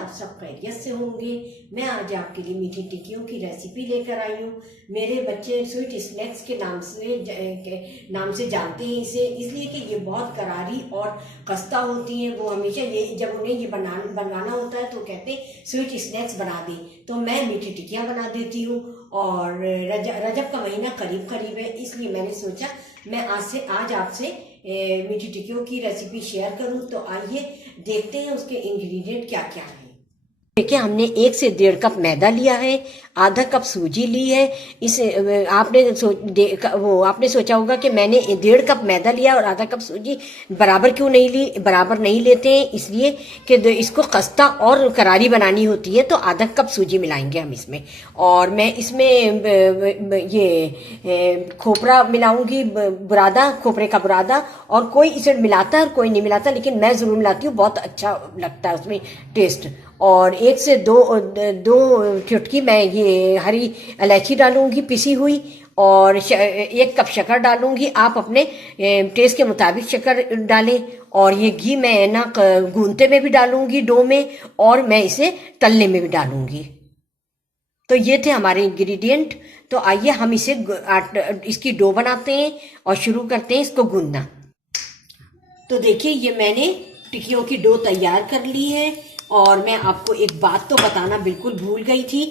आप सब खैरियत से होंगे। मैं आज आपके लिए मीठी टिक्कियों की रेसिपी लेकर आई हूँ। मेरे बच्चे स्वीट स्नैक्स के नाम से जानते हैं इसे, इसलिए कि ये बहुत करारी और खस्ता होती हैं। वो हमेशा ये जब उन्हें ये बनवाना होता है तो कहते हैं स्वीट स्नैक्स बना दें, तो मैं मीठी टिक्कियाँ बना देती हूँ। और रजब का महीना करीब करीब है, इसलिए मैंने सोचा मैं आज आपसे मीठी टिक्कियों की रेसिपी शेयर करूं। तो आइए देखते हैं उसके इंग्रेडिएंट क्या क्या हैं। देखिए, हमने 1 से 1.5 कप मैदा लिया है, आधा कप सूजी ली है। इसे आपने सोचा होगा कि मैंने 1.5 कप मैदा लिया और आधा कप सूजी, बराबर क्यों नहीं ली? बराबर नहीं लेते हैं इसलिए कि इसको खस्ता और करारी बनानी होती है, तो आधा कप सूजी मिलाएंगे हम इसमें। और मैं इसमें ये खोपरा मिलाऊंगी, बुरादा, खोपरे का बुरादा। और कोई इसे मिलाता है और कोई नहीं मिलाता, लेकिन मैं ज़रूर मिलाती हूँ, बहुत अच्छा लगता है उसमें टेस्ट। और 1 से 2 चुटकी मैं ये हरी इलायची डालूंगी पिसी हुई, और 1 कप शक्कर डालूंगी। आप अपने टेस्ट के मुताबिक शक्कर डालें। और ये घी मैं ना गूंदते में भी डालूंगी डो में, और मैं इसे तलने में भी डालूंगी। तो ये थे हमारे इंग्रेडिएंट। तो आइए हम इसकी डो बनाते हैं और शुरू करते हैं इसको गूंदना। तो देखिए, ये मैंने टिक्कियों की डो तैयार कर ली है। और मैं आपको एक बात तो बताना बिल्कुल भूल गई थी,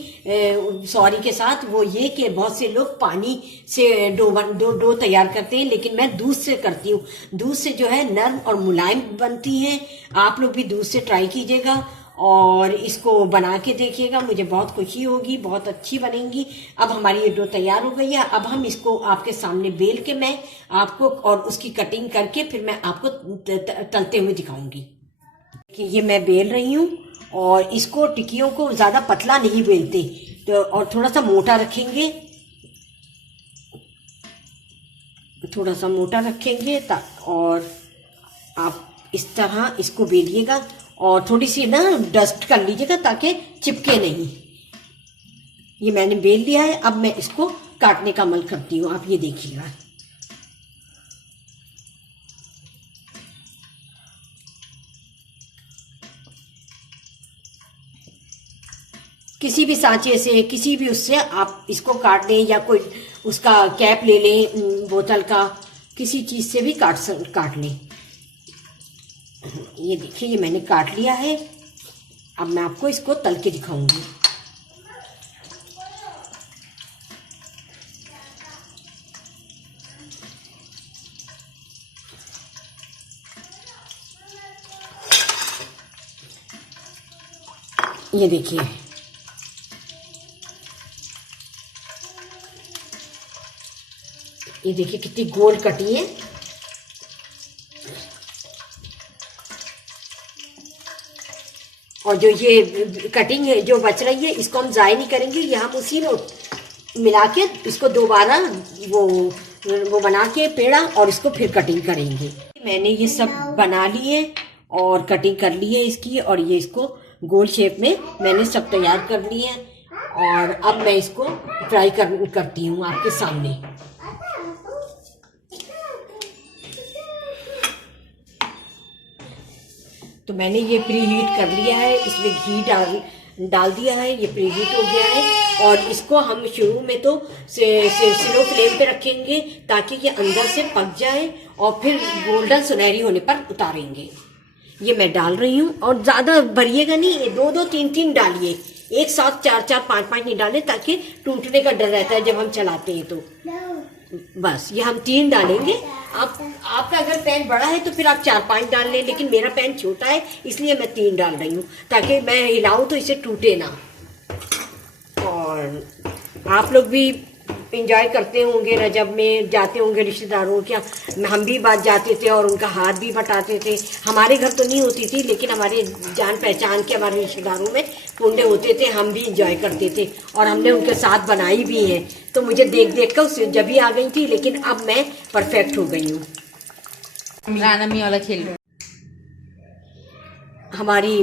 सॉरी के साथ, वो ये कि बहुत से लोग पानी से डो तैयार करते हैं, लेकिन मैं दूध से करती हूँ। दूध से जो है नरम और मुलायम बनती है। आप लोग भी दूध से ट्राई कीजिएगा और इसको बना के देखिएगा, मुझे बहुत खुशी होगी, बहुत अच्छी बनेंगी। अब हमारी ये डो तैयार हो गई है। अब हम इसको आपके सामने बेल के मैं आपको और उसकी कटिंग करके फिर मैं आपको तलते हुए दिखाऊंगी। कि ये मैं बेल रही हूँ, और इसको टिक्कियों को ज़्यादा पतला नहीं बेलते, तो और थोड़ा सा मोटा रखेंगे, थोड़ा सा मोटा रखेंगे। और आप इस तरह इसको बेलिएगा और थोड़ी सी ना डस्ट कर लीजिएगा ताकि चिपके नहीं। ये मैंने बेल लिया है। अब मैं इसको काटने का अमल करती हूँ, आप ये देखिएगा। किसी भी सांचे से, किसी भी उससे आप इसको काट लें, या कोई उसका कैप ले लें बोतल का, किसी चीज़ से भी काट लें। ये देखिए, ये मैंने काट लिया है। अब मैं आपको इसको तल के दिखाऊंगी। ये देखिए, ये देखिए कितनी गोल कटी है। और जो ये कटिंग है जो बच रही है, इसको हम ज़ाय नहीं करेंगे, ये हम उसी में मिला के इसको दोबारा वो बना के पेड़ा, और इसको फिर कटिंग करेंगे। मैंने ये सब बना लिए और कटिंग कर ली है इसकी, और ये इसको गोल शेप में मैंने सब तैयार कर लिए हैं। और अब मैं इसको फ्राई करती हूँ आपके सामने। तो मैंने ये प्री हीट कर लिया है, इसमें घी डाल दिया है, ये प्री हीट हो गया है। और इसको हम शुरू में तो स्लो फ्लेम पे रखेंगे ताकि ये अंदर से पक जाए, और फिर गोल्डन सुनहरी होने पर उतारेंगे। ये मैं डाल रही हूँ, और ज़्यादा भरिएगा नहीं, 2-2, 3-3 डालिए, एक साथ 4-4, 5-5 नहीं डालें, ताकि टूटने का डर रहता है जब हम चलाते हैं। तो बस ये हम 3 डालेंगे। आपका अगर पैन बड़ा है तो फिर आप 4-5 डाल लें, लेकिन मेरा पैन छोटा है इसलिए मैं 3 डाल रही हूँ, ताकि मैं हिलाऊं तो इसे टूटे ना। और आप लोग भी एंजॉय करते होंगे, रजब में जाते होंगे रिश्तेदारों के, हम भी बात जाते थे और उनका हाथ भी बटाते थे। हमारे घर तो नहीं होती थी, लेकिन हमारे जान पहचान के हमारे रिश्तेदारों में कुंडे होते थे, हम भी एंजॉय करते थे, और हमने उनके साथ बनाई भी है। तो मुझे देख देख कर उससे जब भी आ गई थी, लेकिन अब मैं परफेक्ट हो गई हूँ। हमारी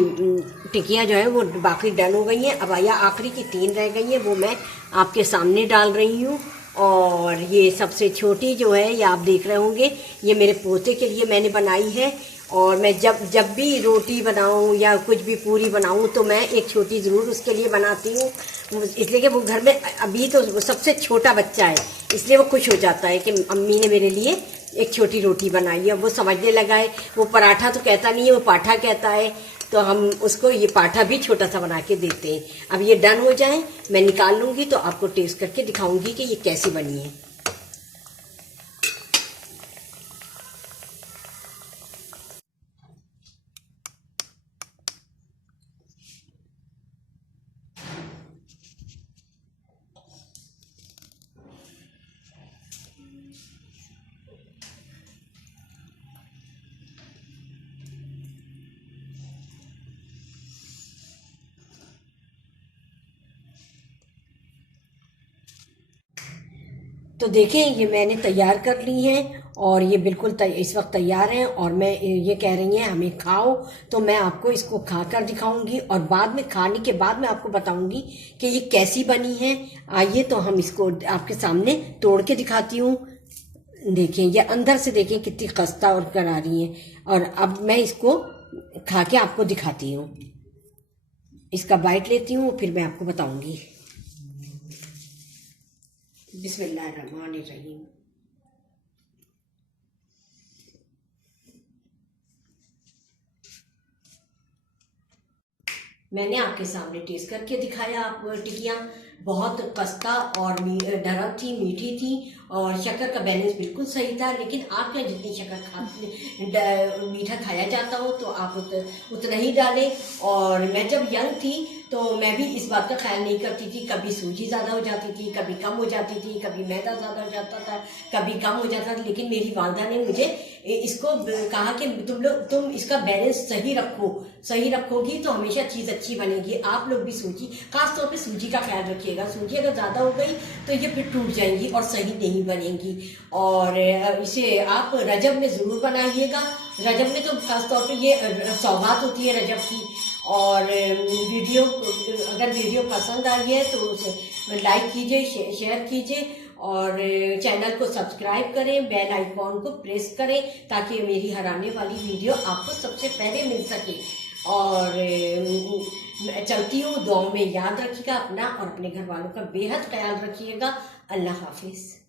टिक्कियाँ जो है वो बाकी डन हो गई हैं। अब आखिरी की 3 रह गई हैं, वो मैं आपके सामने डाल रही हूँ। और ये सबसे छोटी जो है, ये आप देख रहे होंगे, ये मेरे पोते के लिए मैंने बनाई है। और मैं जब जब भी रोटी बनाऊं या कुछ भी पूरी बनाऊं तो मैं एक छोटी ज़रूर उसके लिए बनाती हूँ, इसलिए कि वो घर में अभी तो वो सबसे छोटा बच्चा है, इसलिए वो खुश हो जाता है कि अम्मी ने मेरे लिए एक छोटी रोटी बनाई है। वो समझने लगा है, वो पराठा तो कहता नहीं है, वो पाठा कहता है, तो हम उसको ये पाठा भी छोटा सा बना के देते हैं। अब ये डन हो जाए, मैं निकाल लूँगी तो आपको टेस्ट करके दिखाऊंगी कि ये कैसी बनी है। तो देखें, ये मैंने तैयार कर ली हैं और ये बिल्कुल इस वक्त तैयार हैं, और मैं ये कह रही हैं हमें खाओ, तो मैं आपको इसको खा कर दिखाऊंगी और बाद में खाने के बाद मैं आपको बताऊंगी कि ये कैसी बनी है। आइए तो हम इसको आपके सामने तोड़ के दिखाती हूँ। देखें, ये अंदर से देखें कितनी खस्ता और करारी है। और अब मैं इसको खा के आपको दिखाती हूँ। इसका बाइट लेती हूँ, फिर मैं आपको बताऊंगी। बिस्मिल्लाहिर्रहमानिर्रहीम। मैंने आपके सामने टेस्ट करके दिखाया। आप टिकियाँ बहुत खस्ता और नरम थी, मीठी थी, और शक्कर का बैलेंस बिल्कुल सही था। लेकिन आपके यहाँ जितनी शक्कर मीठा खाया जाता हो तो आप उतना ही डालें। और मैं जब यंग थी तो मैं भी इस बात का ख्याल नहीं करती थी, कभी सूजी ज़्यादा हो जाती थी, कभी कम हो जाती थी, कभी मैदा ज़्यादा हो जाता था, कभी कम हो जाता था। लेकिन मेरी वालदा ने मुझे इसको कहा कि तुम इसका बैलेंस सही रखोगी तो हमेशा चीज़ अच्छी बनेगी। आप लोग भी सूजी, खास तौर पे सूजी का ख्याल रखिएगा। सूजी अगर ज़्यादा हो गई तो ये फिर टूट जाएंगी और सही नहीं बनेंगी। और इसे आप रजब में ज़रूर बनाइएगा। रजब में तो खास तौर पे ये सौगात होती है रजब की। और अगर वीडियो पसंद आई है तो उसे लाइक कीजिए, शेयर कीजिए, और चैनल को सब्सक्राइब करें, बेल आइकॉन को प्रेस करें ताकि मेरी हर आने वाली वीडियो आपको सबसे पहले मिल सके। और मैं चलती हूँ, दुआओं में याद रखिएगा अपना और अपने घर वालों का बेहद ख्याल रखिएगा। अल्लाह हाफिज़।